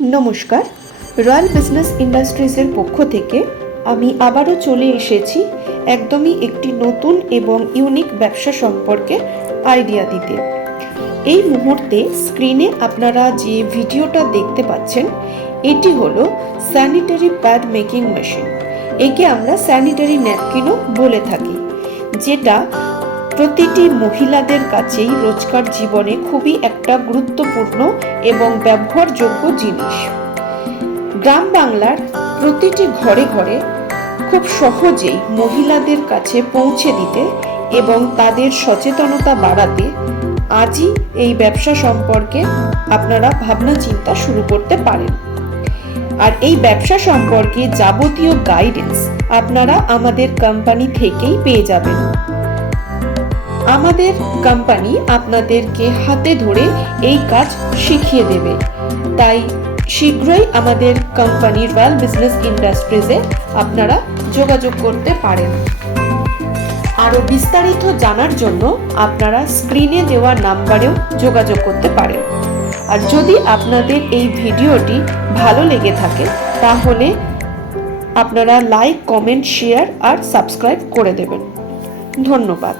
নমস্কার, royal business ইন্ডাস্ট্রিজের পক্ষ থেকে আমি আবারও চলে এসেছি একদমই একটি নতুন এবং ইউনিক ব্যবসা সম্পর্কে আইডিয়া দিতে। এই মুহূর্তে স্ক্রিনে আপনারা যে ভিডিওটা দেখতে পাচ্ছেন এটি হলো স্যানিটারি প্যাড মেকিং মেশিন। একে আমরা স্যানিটারি ন্যাপকিনও বলে থাকি, যেটা প্রতিটি মহিলাদের কাছেই রোজকার জীবনে খুবই একটা গুরুত্বপূর্ণ এবং ব্যবহারযোগ্য জিনিস। গ্রাম বাংলার প্রতিটি ঘরে ঘরে খুব সহজেই মহিলাদের কাছে পৌঁছে দিতে এবং তাদের সচেতনতা বাড়াতে আজই এই ব্যবসা সম্পর্কে আপনারা ভাবনা চিন্তা শুরু করতে পারেন। আর এই ব্যবসা সম্পর্কে যাবতীয় গাইডেন্স আপনারা আমাদের কোম্পানি থেকেই পেয়ে যাবেন। আমাদের কোম্পানি আপনাদেরকে হাতে ধরে এই কাজ শিখিয়ে দেবে। তাই শীঘ্রই আমাদের কোম্পানি রয়্যাল বিজনেস ইন্ডাস্ট্রিজে আপনারা যোগাযোগ করতে পারেন। আরও বিস্তারিত জানার জন্য আপনারা স্ক্রিনে দেওয়া নাম্বারেও যোগাযোগ করতে পারেন। আর যদি আপনাদের এই ভিডিওটি ভালো লেগে থাকে তাহলে আপনারা লাইক, কমেন্ট, শেয়ার আর সাবস্ক্রাইব করে দেবেন। ধন্যবাদ।